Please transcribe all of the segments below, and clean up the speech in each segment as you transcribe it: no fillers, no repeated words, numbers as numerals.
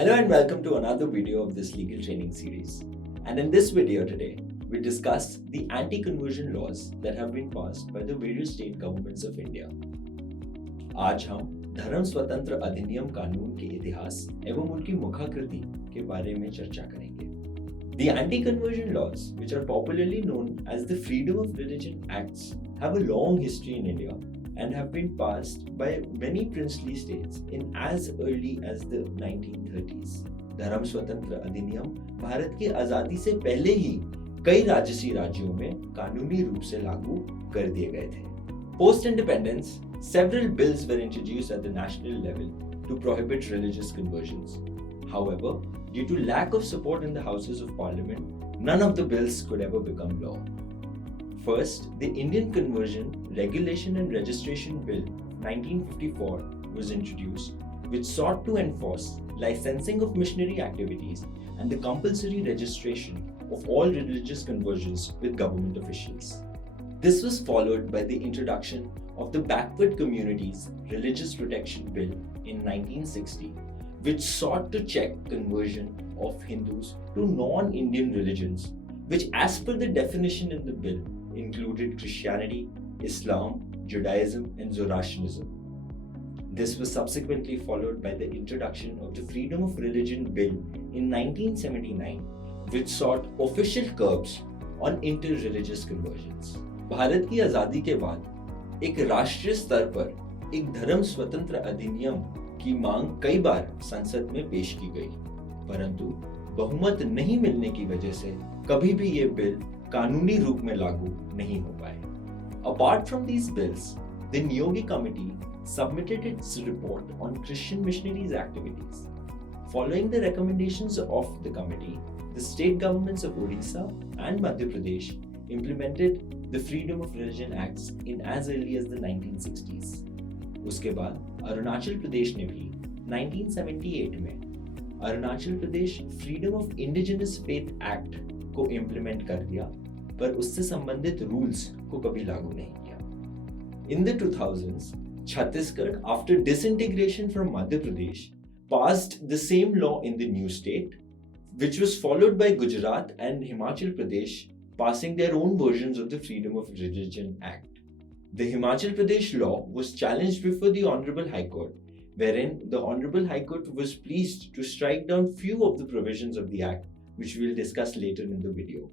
Hello and welcome to another video of this legal training series. And in this video today, we discuss the anti-conversion laws that have been passed by the various state governments of India. आज हम धर्म स्वतंत्र अधिनियम कानून के इतिहास एवं उनकी मुखाकृति के बारे में चर्चा करेंगे. The anti-conversion laws, which are popularly known as the Freedom of Religion Acts, have a long history in India and have been passed by many princely states in as early as the 1930s. धर्म स्वतंत्र अधिनियम भारत की आजादी से पहले ही कई राजसी राज्यों में कानूनी रूप से लागू कर दिए गए थे. Post independence, several bills were introduced at the national level to prohibit religious conversions. However, due to lack of support in the Houses of Parliament, none of the bills could ever become law. First, the Indian Conversion, Regulation and Registration Bill 1954 was introduced, which sought to enforce licensing of missionary activities and the compulsory registration of all religious conversions with government officials. This was followed by the introduction of the Backward Communities Religious Protection Bill in 1960, which sought to check conversion of Hindus to non-Indian religions, which as per the definition in the bill included Christianity, Islam, Judaism and Zoroastrianism. This was subsequently followed by the introduction of the Freedom of Religion Bill in 1979, which sought official curbs on inter-religious conversions. Bharat की आजादी के बाद एक राष्ट्रीय स्तर पर एक धर्म स्वतंत्र अधिनियम की मांग कई बार संसद में पेश की गई, परंतु बहुमत नहीं मिलने की वजह से कभी भी ये बिल कानूनी रूप में लागू नहीं हो पाए. Apart from these bills, the Niyogi Committee submitted its report on Christian missionaries' activities. Following the recommendations of the committee, the state governments of Odisha and Madhya Pradesh implemented the Freedom of Religion Acts in as early as the 1960s. उसके बाद अरुणाचल प्रदेश ने भी 1978 में Arunachal Pradesh freedom of indigenous faith act को implement कर दिया, पर उससे संबंधित रूल्स को कभी लागू नहीं किया. In the 2000s, Chhattisgarh, after disintegration from Madhya Pradesh, passed the same law in the new state, which was followed by Gujarat and Himachal Pradesh passing their own versions of the Freedom of Religion Act. The Himachal Pradesh law was challenged before the Honorable High Court, wherein the Honorable High Court was pleased to strike down few of the provisions of the Act, which we will discuss later in the video.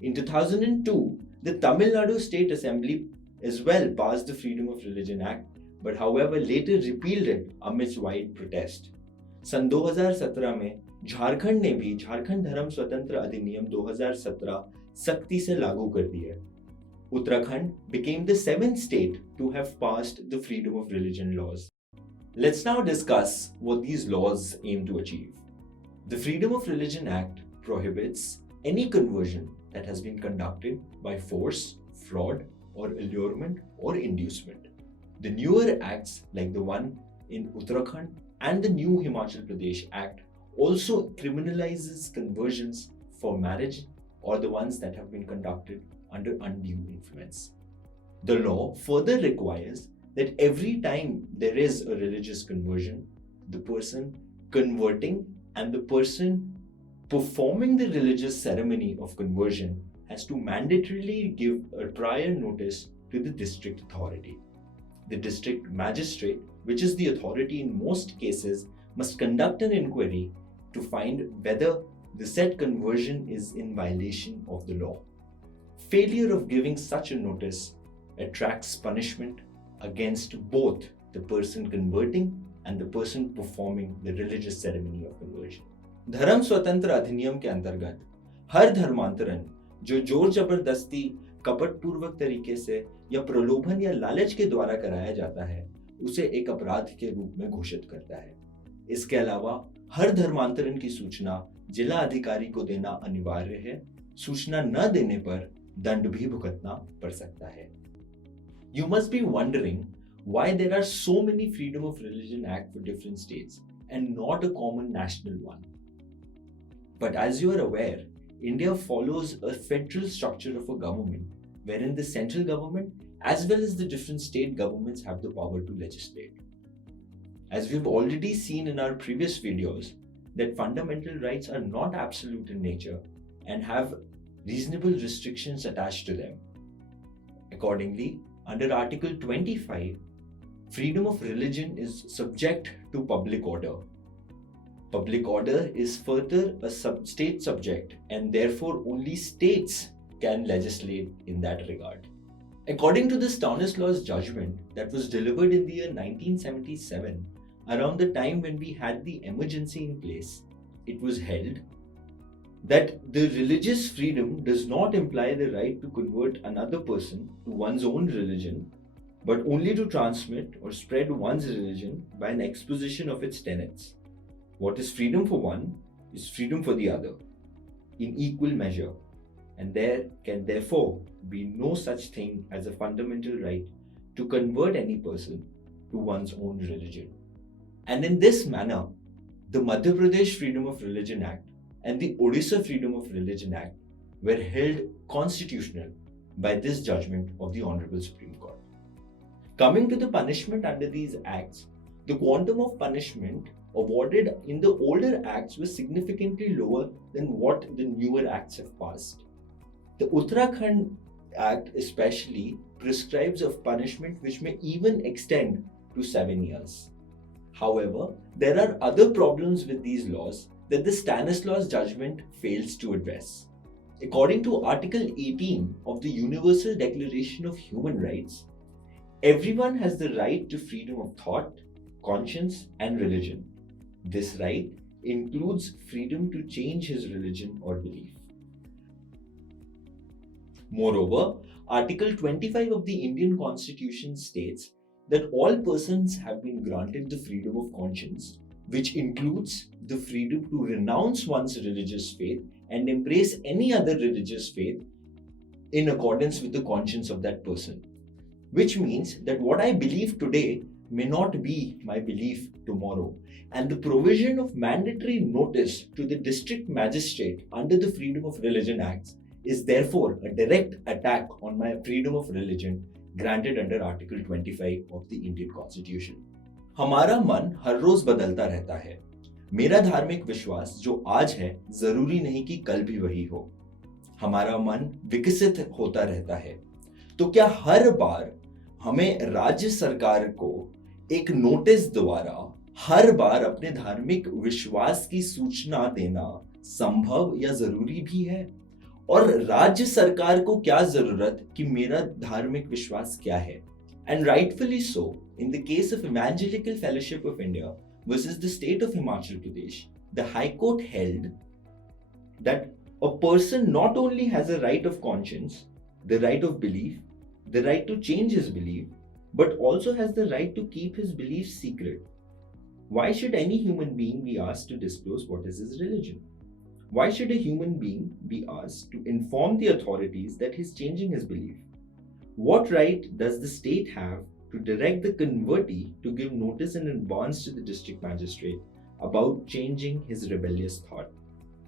In 2002, the Tamil Nadu State Assembly as well passed the Freedom of Religion Act, but however later repealed it amidst wide protest. सन 2017 में झारखंड ने भी झारखंड धर्म स्वतंत्र अधिनियम 2017 सख्ती से लागू कर दिया. Uttarakhand became the seventh state to have passed the freedom of religion laws. Let's now discuss what these laws aim to achieve. The Freedom of Religion Act prohibits any conversion that has been conducted by force, fraud, or allurement or inducement. The newer acts like the one in Uttarakhand and the new Himachal Pradesh Act also criminalizes conversions for marriage or the ones that have been conducted under undue influence. The law further requires that every time there is a religious conversion, the person converting and the person performing the religious ceremony of conversion has to mandatorily give a prior notice to the district authority. The district magistrate, which is the authority in most cases, must conduct an inquiry to find whether the said conversion is in violation of the law. Failure of giving such a notice attracts punishment against both the person converting and the person performing the religious ceremony of conversion. धर्म स्वतंत्र अधिनियम के अंतर्गत हर धर्मांतरण जो जोर जबरदस्ती कपटपूर्वक तरीके से या प्रलोभन या लालच के द्वारा कराया जाता है, उसे एक अपराध के रूप में घोषित करता है. इसके अलावा हर धर्मांतरण की सूचना जिला अधिकारी को देना अनिवार्य है. सूचना न देने पर दंड भी भुगतना पड़ सकता है. You must be wondering why there are so many Freedom of Religion Act for different states and not a common national one. But as you are aware, India follows a federal structure of a government wherein the central government as well as the different state governments have the power to legislate. As we've already seen in our previous videos, that fundamental rights are not absolute in nature and have reasonable restrictions attached to them. Accordingly, under Article 25, freedom of religion is subject to public order. Public order is further a state subject, and therefore only states can legislate in that regard. According to the Stanislaus judgment that was delivered in the year 1977, around the time when we had the emergency in place, it was held that the religious freedom does not imply the right to convert another person to one's own religion, but only to transmit or spread one's religion by an exposition of its tenets. What is freedom for one is freedom for the other, in equal measure, and there can therefore be no such thing as a fundamental right to convert any person to one's own religion. And in this manner, the Madhya Pradesh Freedom of Religion Act and the Odisha Freedom of Religion Act were held constitutional by this judgment of the Honorable Supreme Court. Coming to the punishment under these acts, the quantum of punishment awarded in the older acts was significantly lower than what the newer acts have passed. The Uttarakhand Act especially prescribes of punishment which may even extend to 7 years. However, there are other problems with these laws that the Stanislaus judgment fails to address. According to Article 18 of the Universal Declaration of Human Rights, everyone has the right to freedom of thought, conscience, and religion. This right includes freedom to change his religion or belief. Moreover, Article 25 of the Indian Constitution states that all persons have been granted the freedom of conscience, which includes the freedom to renounce one's religious faith and embrace any other religious faith in accordance with the conscience of that person. Which means that what I believe today may not be my belief tomorrow, and the provision of mandatory notice to the district magistrate under the Freedom of Religion Acts is therefore a direct attack on my freedom of religion granted under Article 25 of the Indian Constitution. हमारा मन हर रोज बदलता रहता है। मेरा धार्मिक विश्वास जो आज है जरूरी नहीं कि कल भी वही हो। हमारा मन विकसित होता रहता है। तो क्या हर बार हमें राज्य सरकार को एक नोटिस द्वारा हर बार अपने धार्मिक विश्वास की सूचना देना संभव या जरूरी भी है? और राज्य सरकार को क्या जरूरत कि मेरा धार्मिक विश्वास क्या है? And rightfully so, in the case of Evangelical Fellowship of India versus the state of Himachal Pradesh, the High Court held that a person not only has a right of conscience, the right of belief, the right to change his belief, but also has the right to keep his beliefs secret. Why should any human being be asked to disclose what is his religion? Why should a human being be asked to inform the authorities that he is changing his belief? What right does the state have to direct the convertee to give notice in advance to the district magistrate about changing his rebellious thought?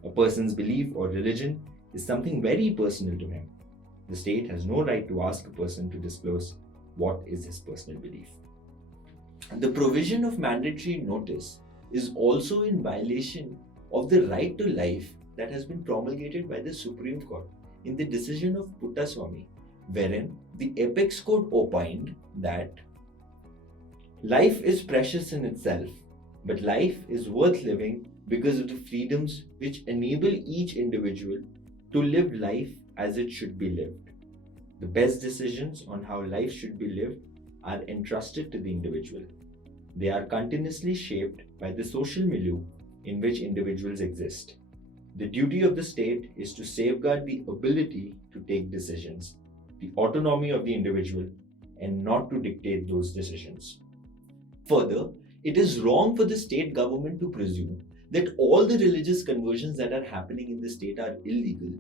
A person's belief or religion is something very personal to him. The state has no right to ask a person to disclose what is his personal belief. The provision of mandatory notice is also in violation of the right to life that has been promulgated by the Supreme Court in the decision of Puttaswamy, wherein the Apex Court opined that life is precious in itself, but life is worth living because of the freedoms which enable each individual to live life as it should be lived. The best decisions on how life should be lived are entrusted to the individual. They are continuously shaped by the social milieu in which individuals exist. The duty of the state is to safeguard the ability to take decisions, the autonomy of the individual, and not to dictate those decisions. Further, it is wrong for the state government to presume that all the religious conversions that are happening in the state are illegal,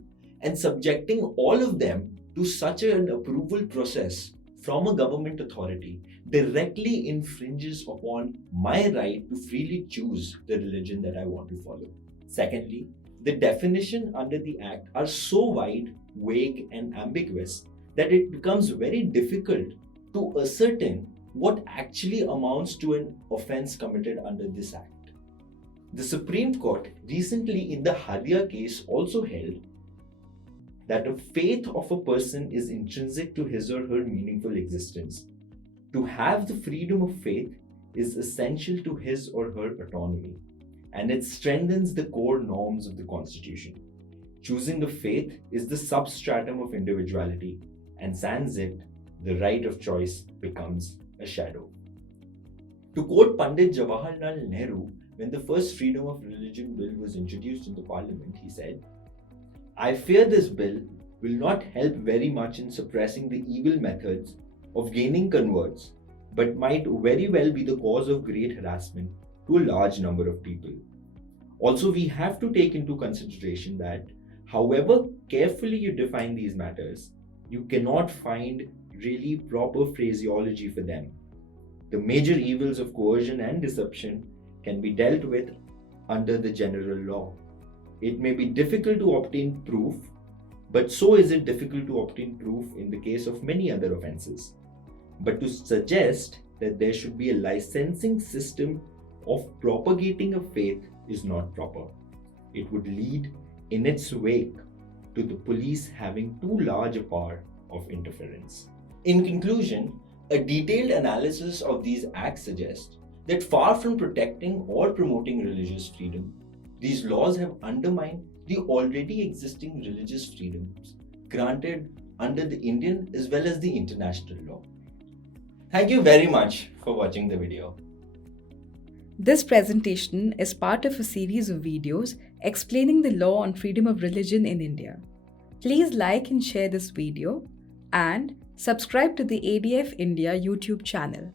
and subjecting all of them to such an approval process from a government authority directly infringes upon my right to freely choose the religion that I want to follow. Secondly, the definitions under the Act are so wide, vague, and ambiguous that it becomes very difficult to ascertain what actually amounts to an offense committed under this Act. The Supreme Court recently in the Hadia case also held that the faith of a person is intrinsic to his or her meaningful existence. To have the freedom of faith is essential to his or her autonomy, and it strengthens the core norms of the Constitution. Choosing a faith is the substratum of individuality, and sans it, the right of choice becomes a shadow. To quote Pandit Jawaharlal Nehru, when the first Freedom of Religion Bill was introduced in the Parliament, he said, "I fear this bill will not help very much in suppressing the evil methods of gaining converts, but might very well be the cause of great harassment to a large number of people." Also, we have to take into consideration that, however carefully you define these matters, you cannot find really proper phraseology for them. The major evils of coercion and deception can be dealt with under the general law. It may be difficult to obtain proof, but so is it difficult to obtain proof in the case of many other offences. But to suggest that there should be a licensing system of propagating a faith is not proper. It would lead in its wake to the police having too large a power of interference. In conclusion, a detailed analysis of these acts suggests that far from protecting or promoting religious freedom, these laws have undermined the already existing religious freedoms granted under the Indian as well as the international law. Thank you very much for watching the video. This presentation is part of a series of videos explaining the law on freedom of religion in India. Please like and share this video and subscribe to the ADF India YouTube channel.